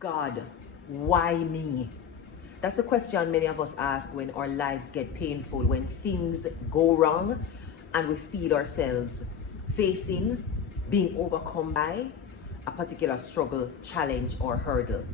God, why me? That's the question many of us ask when our lives get painful, when things go wrong and we feel ourselves facing, being overcome by a particular struggle, challenge, or hurdle.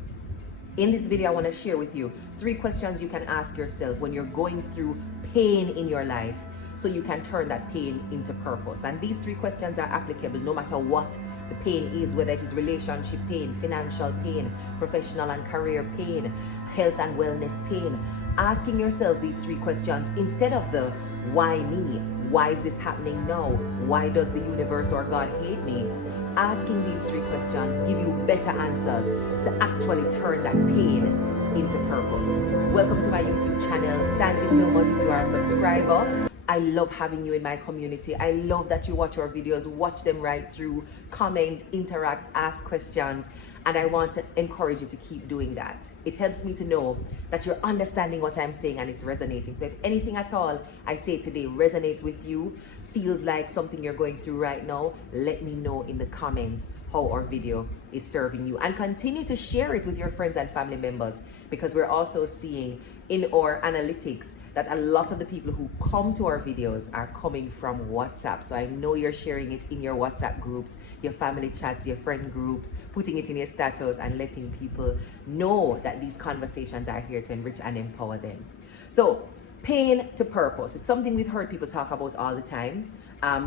In this video, I want to share with you 3 questions you can ask yourself when you're going through pain in your life so you can turn that pain into purpose. And these 3 questions are applicable no matter what the pain is, whether it is relationship pain, financial pain, professional and career pain, health and wellness pain. Asking yourself these 3 questions instead of the why me? Why is this happening now? Why does the universe or God hate me? Asking these 3 questions give you better answers to actually turn that pain into purpose. Welcome to my YouTube channel. Thank you so much if you are a subscriber. I love having you in my community. I love that you watch our videos, watch them right through, comment, interact, ask questions, and I want to encourage you to keep doing that. It helps me to know that you're understanding what I'm saying and it's resonating. So if anything at all I say today resonates with you, feels like something you're going through right now, let me know in the comments how our video is serving you. And continue to share it with your friends and family members, because we're also seeing in our analytics that a lot of the people who come to our videos are coming from WhatsApp. So I know you're sharing it in your WhatsApp groups, your family chats, your friend groups, putting it in your status and letting people know that these conversations are here to enrich and empower them. So pain to purpose. It's something we've heard people talk about all the time.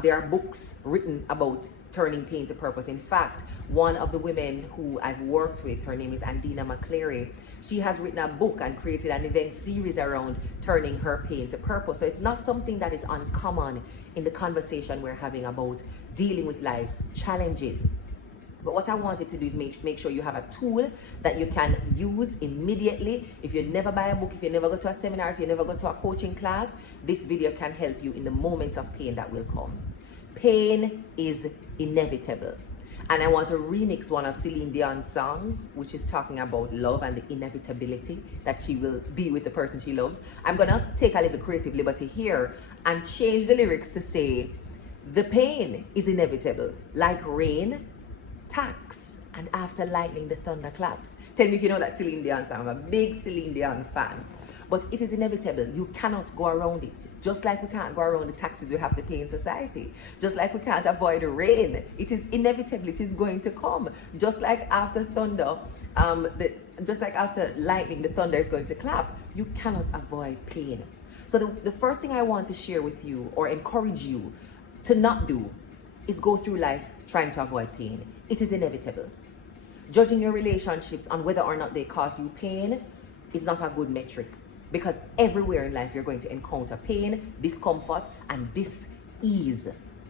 There are books written about turning pain to purpose. In fact, one of the women who I've worked with, her name is Andina McCleary, she has written a book and created an event series around turning her pain to purpose. So it's not something that is uncommon in the conversation we're having about dealing with life's challenges. But what I wanted to do is make sure you have a tool that you can use immediately. If you never buy a book, if you never go to a seminar, if you never go to a coaching class, this video can help you in the moments of pain that will come. Pain is inevitable. And I want to remix one of Celine Dion's songs, which is talking about love and the inevitability that she will be with the person she loves. I'm gonna take a little creative liberty here and change the lyrics to say, the pain is inevitable, like rain, tax, and after lightning the thunder claps. Tell me if you know that Celine Dion song. I'm a big Celine Dion fan. But it is inevitable. You cannot go around it. Just like we can't go around the taxes we have to pay in society. Just like we can't avoid rain. It is inevitable. It is going to come. Just like after thunder, just like after lightning, the thunder is going to clap. You cannot avoid pain. So the first thing I want to share with you or encourage you to not do is go through life trying to avoid pain. It is inevitable. Judging your relationships on whether or not they cause you pain is not a good metric, because everywhere in life you're going to encounter pain, discomfort, and dis-ease.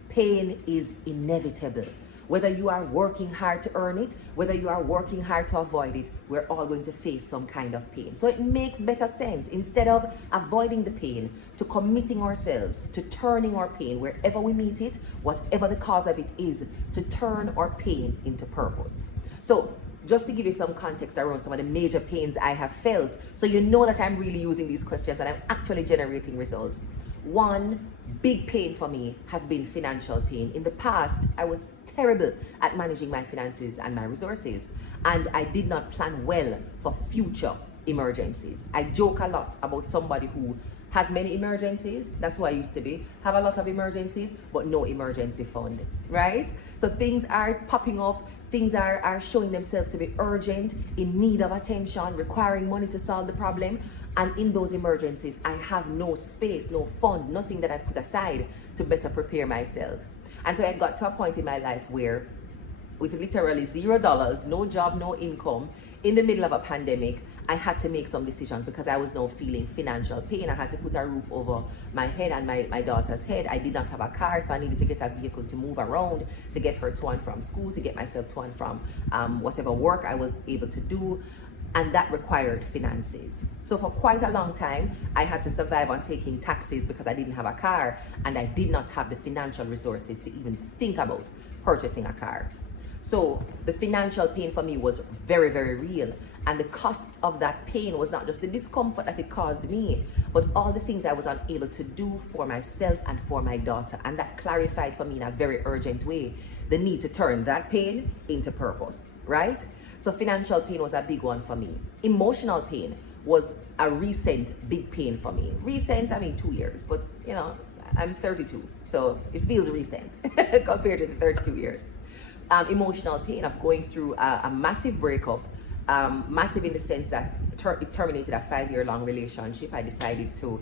Pain is inevitable. Whether you are working hard to earn it, whether you are working hard to avoid it, we're all going to face some kind of pain. So it makes better sense, instead of avoiding the pain, to committing ourselves to turning our pain wherever we meet it, whatever the cause of it is, to turn our pain into purpose. So just to give you some context around some of the major pains I have felt, so you know that I'm really using these questions and I'm actually generating results. One big pain for me has been financial pain. In the past, I was terrible at managing my finances and my resources, and I did not plan well for future emergencies. I joke a lot about somebody who has many emergencies, that's who I used to be, have a lot of emergencies, but no emergency fund, right? So things are popping up, things are showing themselves to be urgent, in need of attention, requiring money to solve the problem. And in those emergencies, I have no space, no fund, nothing that I put aside to better prepare myself. And so I got to a point in my life where, with literally $0, no job, no income, in the middle of a pandemic, I had to make some decisions because I was now feeling financial pain. I had to put a roof over my head and my daughter's head. I did not have a car, so I needed to get a vehicle to move around, to get her to and from school, to get myself to and from whatever work I was able to do. And that required finances. So for quite a long time, I had to survive on taking taxis because I didn't have a car and I did not have the financial resources to even think about purchasing a car. So the financial pain for me was very, very real. And the cost of that pain was not just the discomfort that it caused me, but all the things I was unable to do for myself and for my daughter. And that clarified for me in a very urgent way the need to turn that pain into purpose, right? So financial pain was a big one for me. Emotional pain was a recent big pain for me. Recent, I mean 2 years, but you know, I'm 32, so it feels recent compared to the 32 years. Emotional pain of going through a massive breakup, massive in the sense that it terminated a 5-year-long relationship. I decided to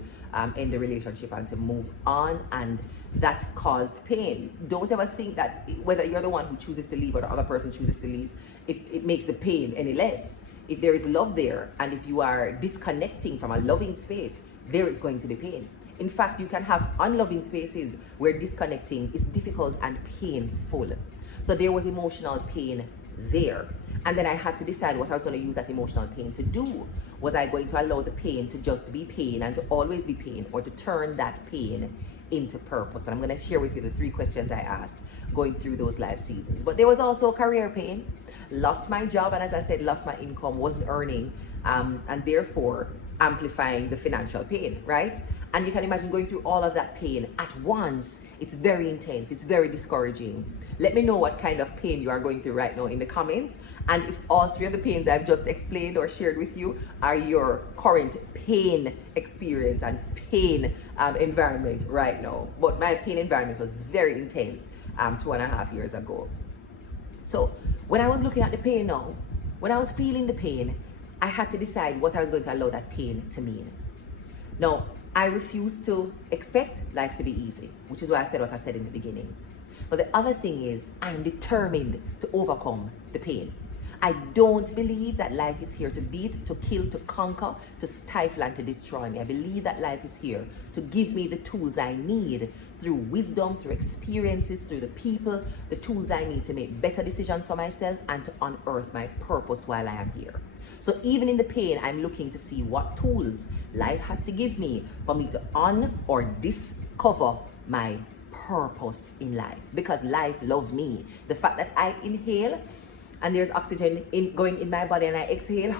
end the relationship and to move on, and that caused pain. Don't ever think that whether you're the one who chooses to leave or the other person chooses to leave, if it makes the pain any less. If there is love there, and if you are disconnecting from a loving space, there is going to be pain. In fact, you can have unloving spaces where disconnecting is difficult and painful. So there was emotional pain there. And then I had to decide what I was going to use that emotional pain to do. Was I going to allow the pain to just be pain and to always be pain, or to turn that pain into purpose? And I'm going to share with you the 3 questions I asked going through those life seasons. But there was also career pain. Lost my job, and as I said, lost my income, wasn't earning, and therefore amplifying the financial pain, right? And you can imagine going through all of that pain at once. It's very intense. It's very discouraging. Let me know what kind of pain you are going through right now in the comments. And if all 3 of the pains I've just explained or shared with you are your current pain experience and pain environment right now. But my pain environment was very intense 2.5 years ago. So when I was looking at the pain now, when I was feeling the pain, I had to decide what I was going to allow that pain to mean. Now, I refuse to expect life to be easy, which is why I said what I said in the beginning. But the other thing is, I'm determined to overcome the pain. I don't believe that life is here to beat, to kill, to conquer, to stifle, and to destroy me. I believe that life is here to give me the tools I need through wisdom, through experiences, through the people, the tools I need to make better decisions for myself and to unearth my purpose while I am here. So even in the pain, I'm looking to see what tools life has to give me for me to or discover my purpose in life. Because life loves me. The fact that I inhale and there's oxygen going in my body, and I exhale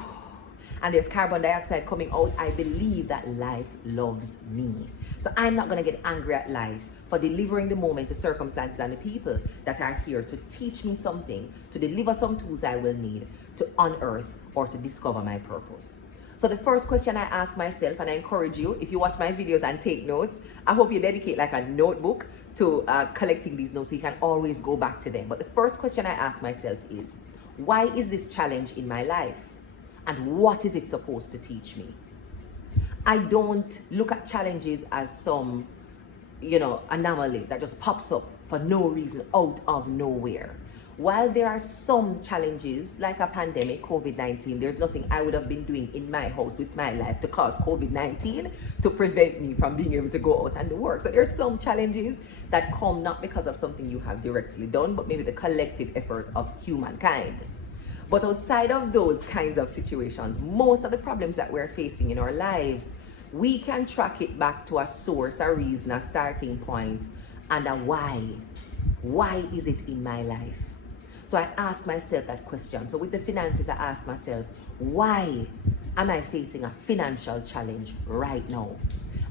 and there's carbon dioxide coming out, I believe that life loves me. So I'm not going to get angry at life for delivering the moments, the circumstances, and the people that are here to teach me something, to deliver some tools I will need to unearth or to discover my purpose. So the first question I ask myself, and I encourage you, if you watch my videos and take notes, I hope you dedicate like a notebook to collecting these notes so you can always go back to them. But the first question I ask myself is, why is this challenge in my life? And what is it supposed to teach me? I don't look at challenges as some, anomaly that just pops up for no reason out of nowhere. While there are some challenges like a pandemic, COVID-19, there's nothing I would have been doing in my house with my life to cause COVID-19 to prevent me from being able to go out and do work. So there's some challenges that come not because of something you have directly done, but maybe the collective effort of humankind. But outside of those kinds of situations, most of the problems that we're facing in our lives, we can track it back to a source, a reason, a starting point, and a why. Why is it in my life? So I ask myself that question. So with the finances, I ask myself, why am I facing a financial challenge right now?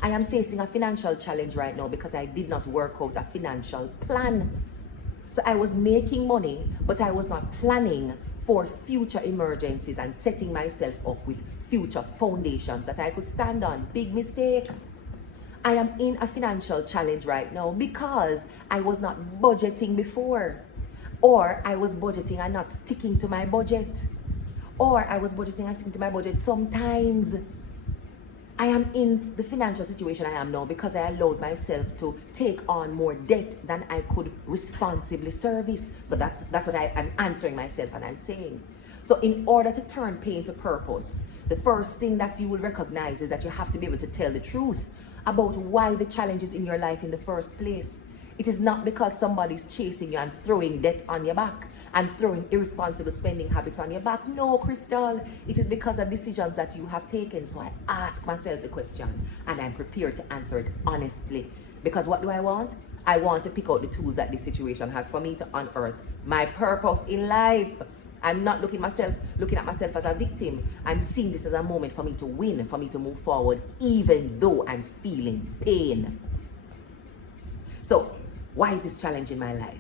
I am facing a financial challenge right now because I did not work out a financial plan. So I was making money, but I was not planning for future emergencies and setting myself up with future foundations that I could stand on. Big mistake. I am in a financial challenge right now because I was not budgeting before. Or I was budgeting and not sticking to my budget. Or I was budgeting and sticking to my budget sometimes. I am in the financial situation I am now because I allowed myself to take on more debt than I could responsibly service. So that's what I'm answering myself and I'm saying. So in order to turn pain to purpose, the first thing that you will recognize is that you have to be able to tell the truth about why the challenge is in your life in the first place. It is not because somebody's chasing you and throwing debt on your back and throwing irresponsible spending habits on your back. No, Krystal. It is because of decisions that you have taken. So I ask myself the question and I'm prepared to answer it honestly. Because what do I want? I want to pick out the tools that this situation has for me to unearth my purpose in life. I'm not looking at myself as a victim. I'm seeing this as a moment for me to win, for me to move forward, even though I'm feeling pain. So, why is this challenge in my life?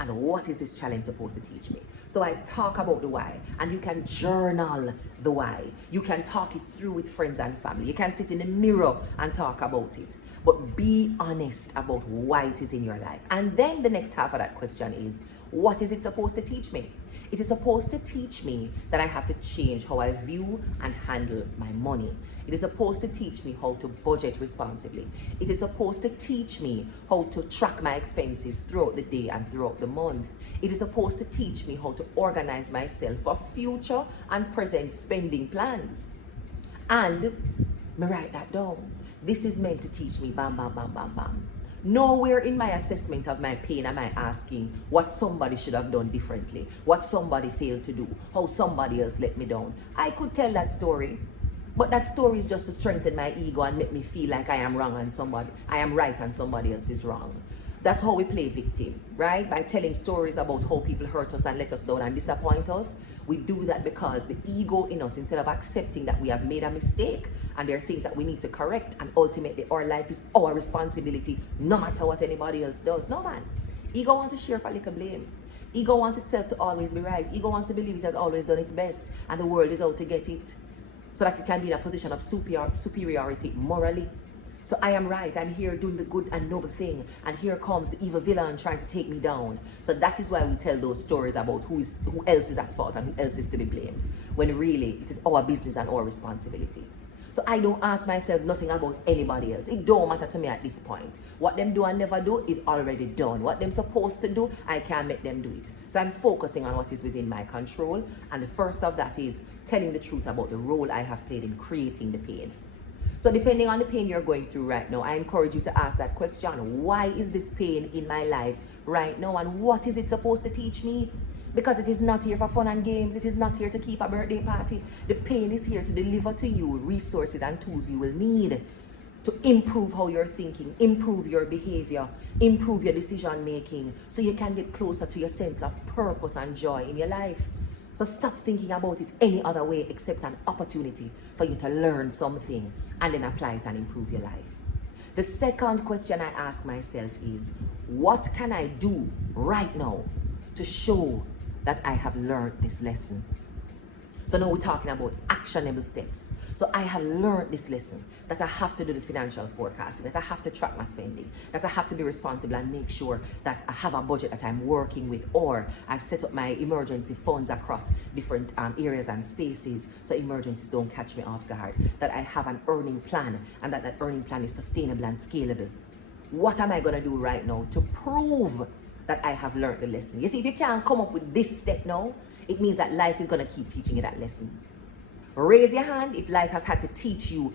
And what is this challenge supposed to teach me? So I talk about the why, and you can journal the why. You can talk it through with friends and family. You can sit in the mirror and talk about it. But be honest about why it is in your life. And then the next half of that question is, what is it supposed to teach me? It is supposed to teach me that I have to change how I view and handle my money. It is supposed to teach me how to budget responsibly. It is supposed to teach me how to track my expenses throughout the day and throughout the month. It is supposed to teach me how to organize myself for future and present spending plans. And me write that down. This is meant to teach me bam, bam, bam, bam, bam. Nowhere in my assessment of my pain am I asking what somebody should have done differently, what somebody failed to do, how somebody else let me down. I could tell that story, but that story is just to strengthen my ego and make me feel like I am wrong and I am right and somebody else is wrong. That's how we play victim, right? By telling stories about how people hurt us and let us down and disappoint us. We do that because the ego in us, instead of accepting that we have made a mistake and there are things that we need to correct, and ultimately our life is our responsibility, no matter what anybody else does. No, man. Ego wants to share for little blame. Ego wants itself to always be right. Ego wants to believe it has always done its best and the world is out to get it, so that it can be in a position of superiority morally. So I am right, I'm here doing the good and noble thing, and here comes the evil villain trying to take me down. So that is why we tell those stories about who else is at fault and who else is to be blamed, when really it is our business and our responsibility. So I don't ask myself nothing about anybody else. It don't matter to me at this point. What them do and never do is already done. What them supposed to do, I can't make them do it. So I'm focusing on what is within my control, and the first of that is telling the truth about the role I have played in creating the pain. So depending on the pain you're going through right now, I encourage you to ask that question. Why is this pain in my life right now? And what is it supposed to teach me? Because it is not here for fun and games. It is not here to keep a birthday party. The pain is here to deliver to you resources and tools you will need to improve how you're thinking, improve your behavior, improve your decision making, so you can get closer to your sense of purpose and joy in your life. So stop thinking about it any other way except an opportunity for you to learn something and then apply it and improve your life. The second question I ask myself is, what can I do right now to show that I have learned this lesson? So now we're talking about actionable steps. So I have learned this lesson, that I have to do the financial forecasting, that I have to track my spending, that I have to be responsible and make sure that I have a budget that I'm working with, or I've set up my emergency funds across different areas and spaces so emergencies don't catch me off guard, that I have an earning plan and that earning plan is sustainable and scalable. What am I going to do right now to prove that I have learned the lesson? You see, if you can't come up with this step now, it means that life is going to keep teaching you that lesson. Raise your hand if life has had to teach you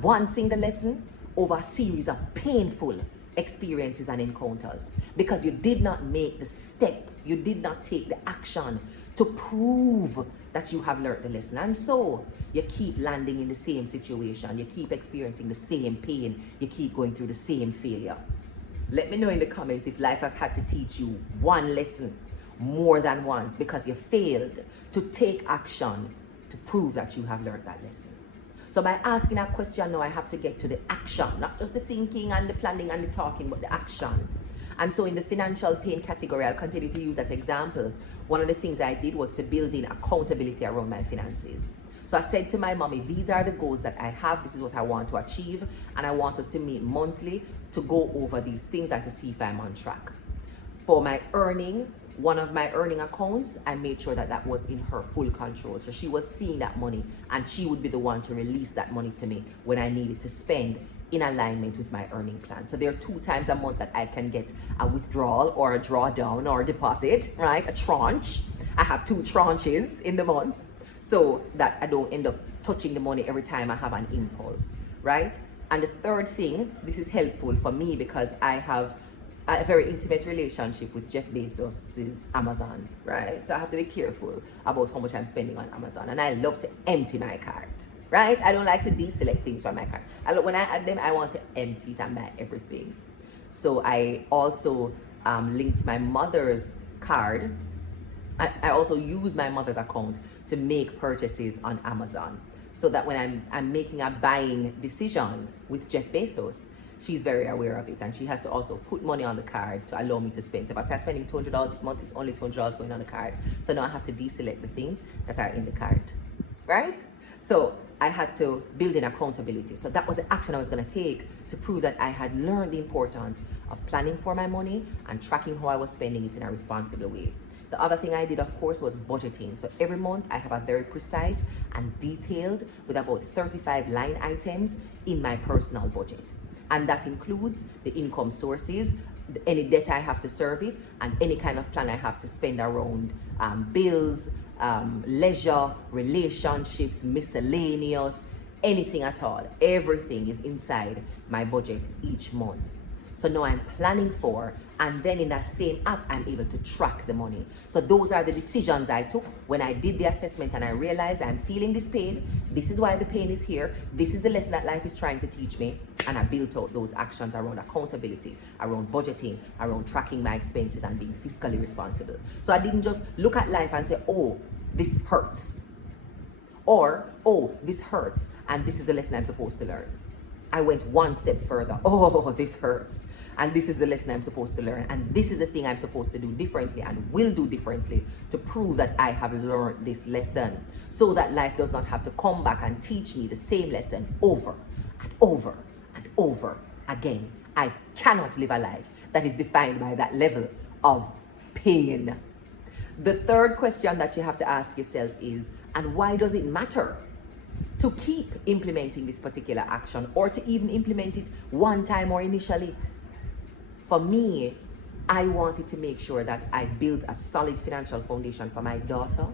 one single lesson over a series of painful experiences and encounters, because you did not make the step, you did not take the action to prove that you have learned the lesson. And so you keep landing in the same situation, you keep experiencing the same pain, you keep going through the same failure. Let me know in the comments if life has had to teach you one lesson more than once because you failed to take action to prove that you have learned that lesson. So by asking that question now, I have to get to the action, not just the thinking and the planning and the talking, but the action. And so in the financial pain category, I'll continue to use that example. One of the things I did was to build in accountability around my finances. So I said to my mommy, these are the goals that I have, this is what I want to achieve, and I want us to meet monthly to go over these things and to see if I'm on track. For my earning, one of my earning accounts, I made sure that that was in her full control. So she was seeing that money and she would be the one to release that money to me when I needed to spend in alignment with my earning plan. So there are 2 times a month that I can get a withdrawal or a drawdown or a deposit, right? A tranche. I have 2 tranches in the month so that I don't end up touching the money every time I have an impulse, right? And the third thing, this is helpful for me because I have a very intimate relationship with Jeff Bezos' Amazon, right? So I have to be careful about how much I'm spending on Amazon. And I love to empty my cart, right? I don't like to deselect things from my cart. When I add them, I want to empty it and buy everything. So I also linked my mother's card. I also use my mother's account to make purchases on Amazon, so that when I'm making a buying decision with Jeff Bezos, she's very aware of it, and she has to also put money on the card to allow me to spend. So if I start spending $200 this month, it's only $200 going on the card. So now I have to deselect the things that are in the card, right? So I had to build in accountability. So that was the action I was going to take to prove that I had learned the importance of planning for my money and tracking how I was spending it in a responsible way. The other thing I did, of course, was budgeting. So every month I have a very precise and detailed with about 35 line items in my personal budget. And that includes the income sources, any debt I have to service, and any kind of plan I have to spend around bills, leisure, relationships, miscellaneous, anything at all. Everything is inside my budget each month. So now I'm planning for, and then in that same app, I'm able to track the money. So those are the decisions I took when I did the assessment and I realized I'm feeling this pain. This is why the pain is here. This is the lesson that life is trying to teach me. And I built out those actions around accountability, around budgeting, around tracking my expenses and being fiscally responsible. So I didn't just look at life and say, oh, this hurts. Or, oh, this hurts, and this is the lesson I'm supposed to learn. I went one step further. Oh, this hurts. And this is the lesson I'm supposed to learn. And this is the thing I'm supposed to do differently and will do differently to prove that I have learned this lesson, so that life does not have to come back and teach me the same lesson over and over and over again. I cannot live a life that is defined by that level of pain. The third question that you have to ask yourself is, and why does it matter to keep implementing this particular action, or to even implement it one time or initially? For me, I wanted to make sure that I built a solid financial foundation for my daughter,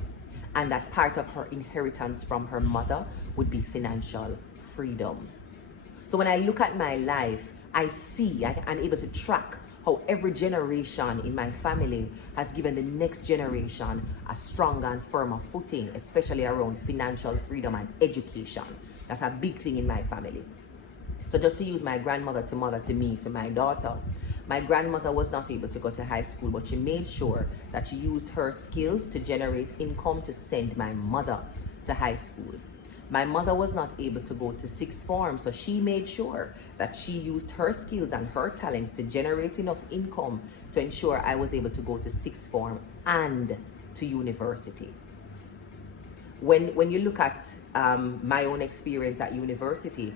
and that part of her inheritance from her mother would be financial freedom. So when I look at my life, I'm able to track how every generation in my family has given the next generation a stronger and firmer footing, especially around financial freedom and education. That's a big thing in my family. So just to use my grandmother to mother to me, to my daughter, my grandmother was not able to go to high school, but she made sure that she used her skills to generate income to send my mother to high school. My mother was not able to go to sixth form, so she made sure that she used her skills and her talents to generate enough income to ensure I was able to go to sixth form and to university. When you look at my own experience at university,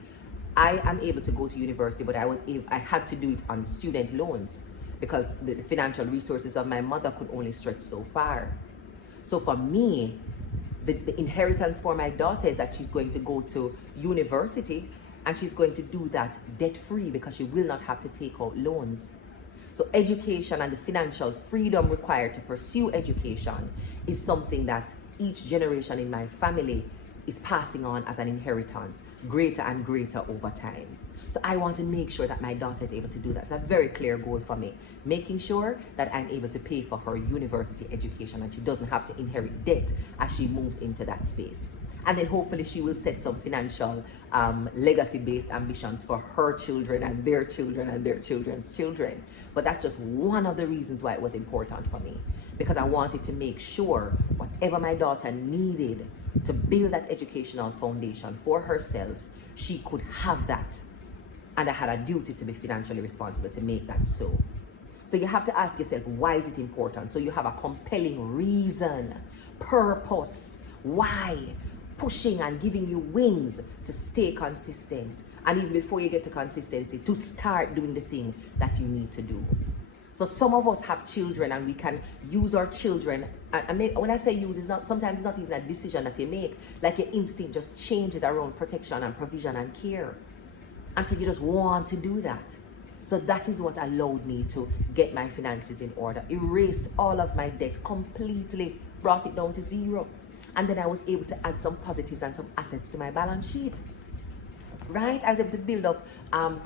I am able to go to university, but I had to do it on student loans because the financial resources of my mother could only stretch so far. So for me, the inheritance for my daughter is that she's going to go to university, and she's going to do that debt-free because she will not have to take out loans. So education and the financial freedom required to pursue education is something that each generation in my family is passing on as an inheritance, greater and greater over time. So I want to make sure that my daughter is able to do that. It's a very clear goal for me, making sure that I'm able to pay for her university education and she doesn't have to inherit debt as she moves into that space. And then hopefully she will set some financial legacy-based ambitions for her children and their children and their children's children. But that's just one of the reasons why it was important for me, because I wanted to make sure whatever my daughter needed to build that educational foundation for herself, she could have that. And I had a duty to be financially responsible to make that so. So you have to ask yourself, why is it important? So you have a compelling reason, purpose, why, pushing and giving you wings to stay consistent. And even before you get to consistency, to start doing the thing that you need to do. So some of us have children, and we can use our children. When I say use, sometimes it's not even a decision that you make. Like your instinct just changes around protection and provision and care. And so you just want to do that. So that is what allowed me to get my finances in order, erased all of my debt completely, brought it down to zero. And then I was able to add some positives and some assets to my balance sheet. Right? I was able to build up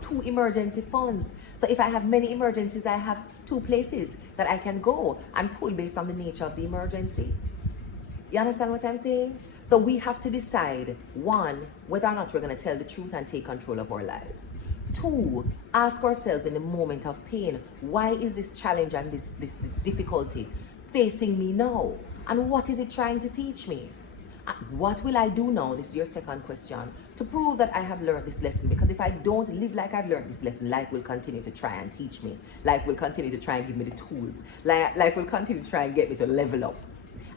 2 emergency funds. So if I have many emergencies, I have 2 places that I can go and pull based on the nature of the emergency. You understand what I'm saying? So we have to decide, 1, whether or not we're going to tell the truth and take control of our lives. 2, ask ourselves in the moment of pain, why is this challenge and this difficulty facing me now? And what is it trying to teach me? What will I do now? This is your second question. To prove that I have learned this lesson. Because if I don't live like I've learned this lesson, life will continue to try and teach me. Life will continue to try and give me the tools. Life will continue to try and get me to level up.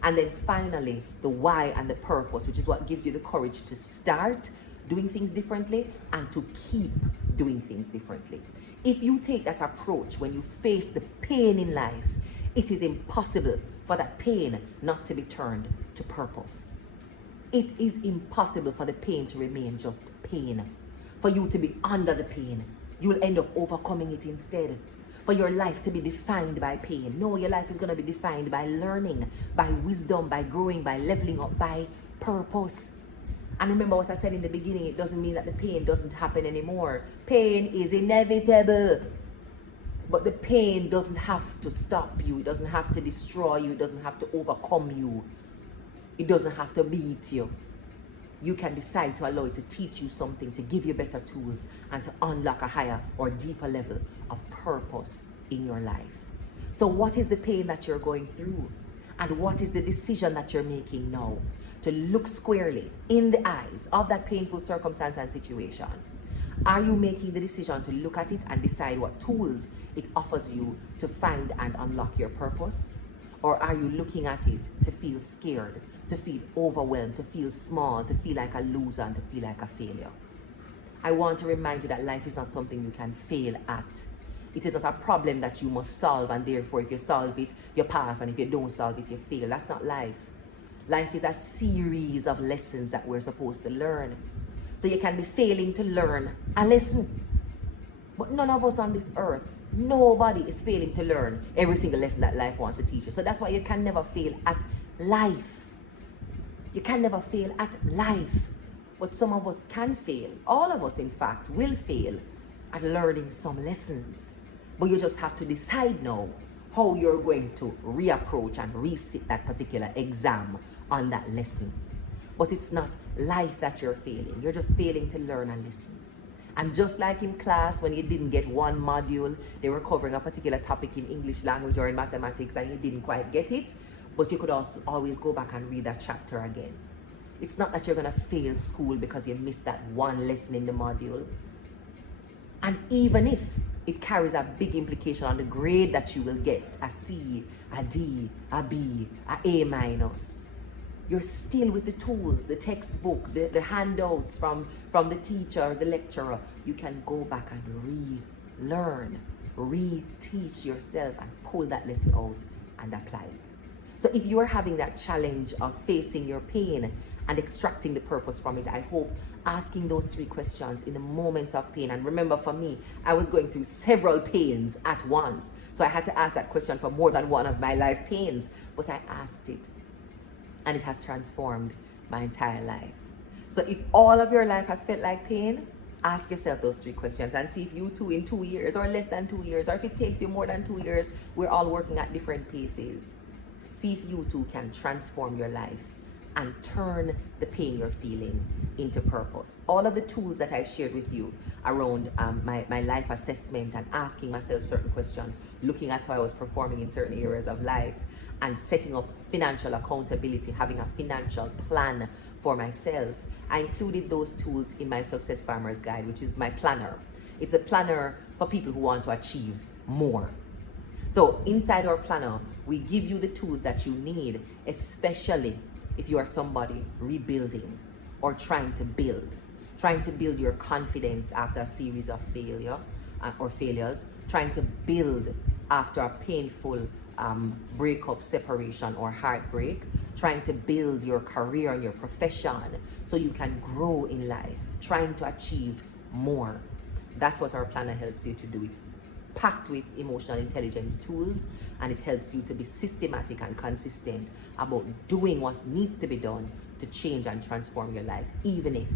And then finally, the why and the purpose, which is what gives you the courage to start doing things differently and to keep doing things differently. If you take that approach when you face the pain in life, it is impossible for that pain not to be turned to purpose. It is impossible for the pain to remain just pain. For you to be under the pain, you will end up overcoming it instead. For your life to be defined by pain. No, your life is going to be defined by learning, by wisdom, by growing, by leveling up, by purpose. And remember what I said in the beginning, it doesn't mean that the pain doesn't happen anymore. Pain is inevitable. But the pain doesn't have to stop you. It doesn't have to destroy you. It doesn't have to overcome you. It doesn't have to beat you. You can decide to allow it to teach you something, to give you better tools, and to unlock a higher or deeper level of purpose in your life. So what is the pain that you're going through? And what is the decision that you're making now? To look squarely in the eyes of that painful circumstance and situation. Are you making the decision to look at it and decide what tools it offers you to find and unlock your purpose? Or are you looking at it to feel scared, to feel overwhelmed, to feel small, to feel like a loser, and to feel like a failure? I want to remind you that life is not something you can fail at. It is not a problem that you must solve, and therefore if you solve it, you pass, and if you don't solve it, you fail. That's not life. Life is a series of lessons that we're supposed to learn. So you can be failing to learn a lesson. But none of us on this earth, nobody is failing to learn every single lesson that life wants to teach you. So that's why you can never fail at life. You can never fail at life. But some of us can fail. All of us, in fact, will fail at learning some lessons. But you just have to decide now how you're going to reapproach and resit that particular exam on that lesson. But it's not life that you're failing. You're just failing to learn a lesson. And just like in class, when you didn't get one module, they were covering a particular topic in English language or in mathematics and you didn't quite get it, but you could also always go back and read that chapter again. It's not that you're going to fail school because you missed that one lesson in the module. And even if it carries a big implication on the grade that you will get, a C, a D, a B, a A minus, you're still with the tools, the textbook, the handouts from the teacher, the lecturer. You can go back and relearn, reteach yourself and pull that lesson out and apply it. So if you are having that challenge of facing your pain and extracting the purpose from it, I hope asking those 3 questions in the moments of pain. And remember, for me, I was going through several pains at once. So I had to ask that question for more than one of my life pains. But I asked it. And it has transformed my entire life. So if all of your life has felt like pain, ask yourself those 3 questions and see if you too in 2 years or less than 2 years, or if it takes you more than 2 years, we're all working at different paces. See if you too can transform your life and turn the pain you're feeling into purpose. All of the tools that I shared with you around my life assessment and asking myself certain questions, looking at how I was performing in certain areas of life, and setting up financial accountability, having a financial plan for myself. I included those tools in my Success Farmer's Guide, which is my planner. It's a planner for people who want to achieve more. So inside our planner, we give you the tools that you need, especially if you are somebody rebuilding or trying to build your confidence after a series of failures, trying to build after a painful breakup, separation, or heartbreak, trying to build your career and your profession so you can grow in life, trying to achieve more. That's what our planner helps you to do. It's packed with emotional intelligence tools, and it helps you to be systematic and consistent about doing what needs to be done to change and transform your life, even if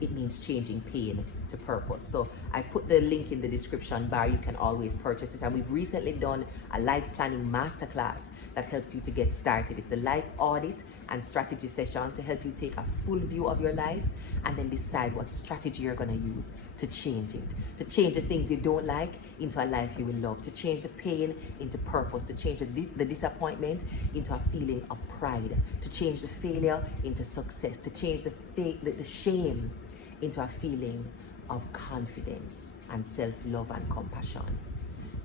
it means changing pain to purpose. So I put the link in the description bar. You can always purchase it. And we've recently done a life planning masterclass that helps you to get started. It's the life audit and strategy session to help you take a full view of your life and then decide what strategy you're going to use to change it, to change the things you don't like into a life you will love, to change the pain into purpose, to change the disappointment into a feeling of pride, to change the failure into success, to change the shame into a feeling of confidence and self-love and compassion.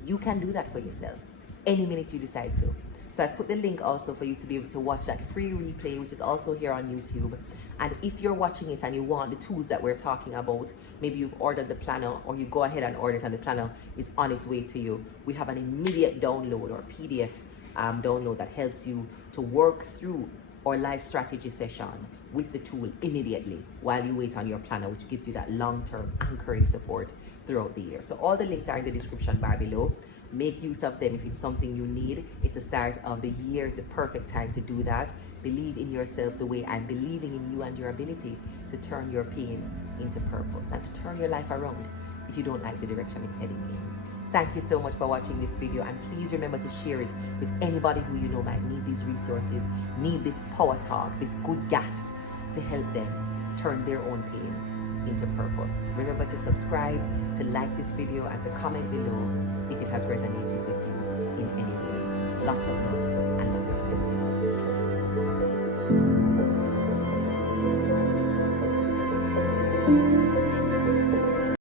You can do that for yourself any minute you decide to. So I put the link also for you to be able to watch that free replay, which is also here on YouTube. And if you're watching it and you want the tools that we're talking about, maybe you've ordered the planner or you go ahead and order it and the planner is on its way to you, we have an immediate download or PDF download that helps you to work through our life strategy session with the tool immediately while you wait on your planner, which gives you that long-term anchoring support throughout the year. So all the links are in the description bar below. Make use of them if it's something you need. It's the start of the year. It's the perfect time to do that. Believe in yourself the way I'm believing in you and your ability to turn your pain into purpose and to turn your life around if you don't like the direction it's heading in. Thank you so much for watching this video, and please remember to share it with anybody who you know might need these resources, need this power talk, this good gas to help them turn their own pain into purpose. Remember to subscribe, to like this video, and to comment below if it has resonated with you in any way. Lots of love and lots of blessings.